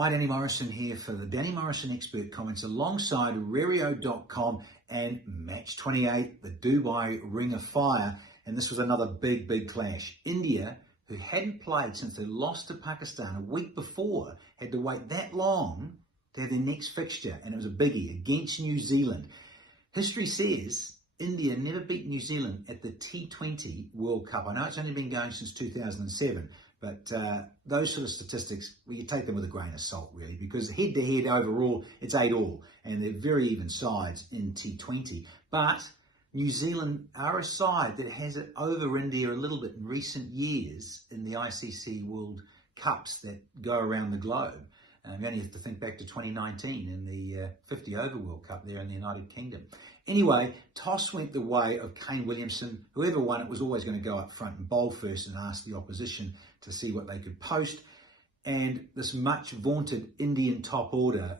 Hi, Danny Morrison here for the Danny Morrison Expert Comments alongside Rario.com and Match 28, the Dubai Ring of Fire. And this was another big clash. India, who hadn't played since they lost to Pakistan a week before, had to wait that long to have their next fixture. And it was a biggie against New Zealand. History says India never beat New Zealand at the T20 World Cup. I know it's only been going since 2007, but those sort of statistics, well, you take them with a grain of salt, really, because head-to-head overall, it's 8-all, and they're very even sides in T20. But New Zealand are a side that has it over India a little bit in recent years in the ICC World Cups that go around the globe. You only have to think back to 2019 in the 50-over World Cup there in the United Kingdom. Anyway, toss went the way of Kane Williamson. Whoever won it was always going to go up front and bowl first and ask the opposition to see what they could post. And this much vaunted Indian top order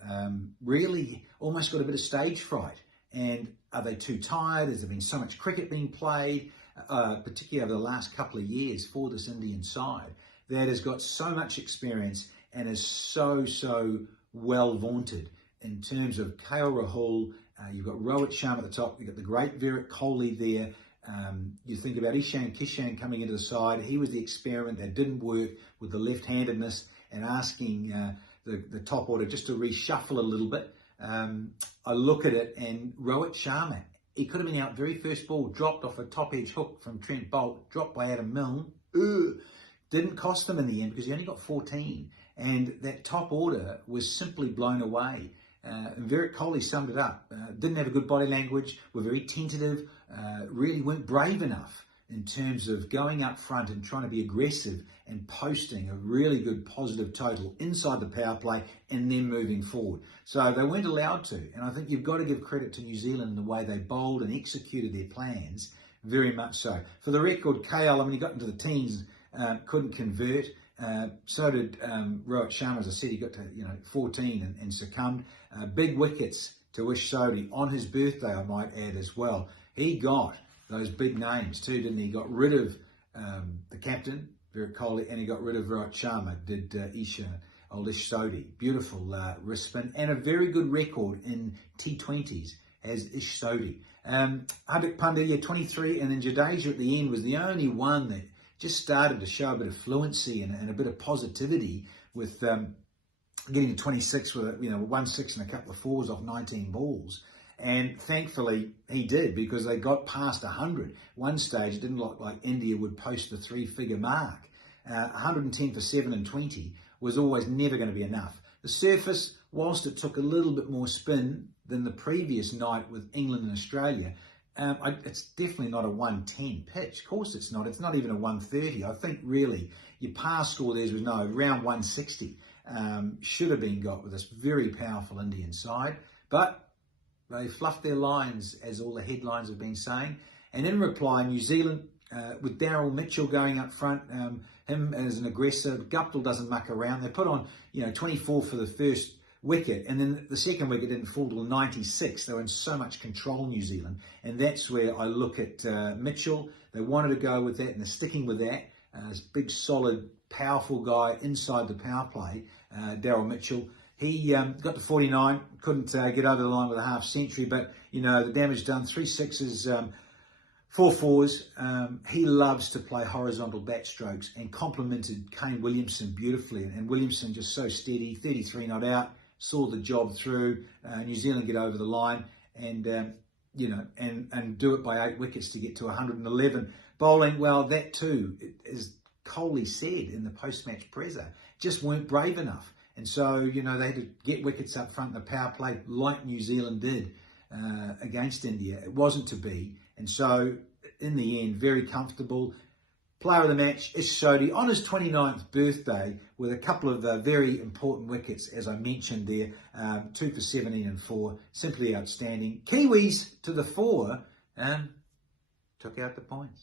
really almost got a bit of stage fright. And are they too tired? Has there been so much cricket being played, particularly over the last couple of years for this Indian side, that has got so much experience and is so well vaunted in terms of KL Rahul. You've got Rohit Sharma at the top. You've got the great Virat Kohli there. You think about Ishan Kishan coming into the side. He was the experiment that didn't work with the left-handedness, and asking the top order just to reshuffle a little bit. I look at it, and Rohit Sharma, he could have been out very first ball, dropped off a top-edge hook from Trent Boult, dropped by Adam Milne. Didn't cost them in the end because he only got 14. And that top order was simply blown away. Virat Kohli summed it up. Didn't have a good body language, were very tentative, really weren't brave enough in terms of going up front and trying to be aggressive and posting a really good positive total inside the power play and then moving forward. So they weren't allowed to. And I think you've got to give credit to New Zealand in the way they bowled and executed their plans, very much so. For the record, KL, I mean, he got into the teens, couldn't convert. So did Rohit Sharma. As I said, he got to 14 and succumbed. Big wickets to Ish Sodhi on his birthday, I might add as well. He got those big names too, didn't he? He got rid of the captain, Virat Kohli, and he got rid of Rohit Sharma, did Ish Sodhi. Beautiful wrist spin and a very good record in T20s as Ish Sodhi. Hardik Pandya, 23, and then Jadeja at the end was the only one that just started to show a bit of fluency and a bit of positivity with getting to 26 with 1 6 and a couple of fours off 19 balls. And thankfully he did, because they got past 100. One stage it didn't look like India would post the 3-figure mark. 110 for 7 and 20 was always never going to be enough. The surface, whilst it took a little bit more spin than the previous night with England and Australia, it's definitely not a 110 pitch. Of course it's not. It's not even a 130. I think really your past score there was around 160. Should have been got with this very powerful Indian side. But they fluffed their lines, as all the headlines have been saying. And in reply, New Zealand, with Daryl Mitchell going up front, him as an aggressor, Guptill doesn't muck around. They put on 24 for the first wicket, and then the second wicket didn't fall till 96. They were in so much control, New Zealand, and that's where I look at Mitchell. They wanted to go with that, and they're sticking with that. This big, solid, powerful guy inside the power play, Daryl Mitchell. He got to 49, couldn't get over the line with a half century, but the damage done. 3 sixes, 4 fours. He loves to play horizontal bat strokes and complemented Kane Williamson beautifully, and Williamson just so steady. 33 not out. Saw the job through. New Zealand get over the line and and do it by 8 wickets to get to 111. Bowling, well, that too, as Kohli said in the post-match presser, just weren't brave enough. And so, they had to get wickets up front in the power play like New Zealand did against India. It wasn't to be. And so, in the end, very comfortable. Player of the match, Ish Sodhi, on his 29th birthday with a couple of very important wickets, as I mentioned there, 2 for 17 and 4, simply outstanding. Kiwis to the fore, took out the points.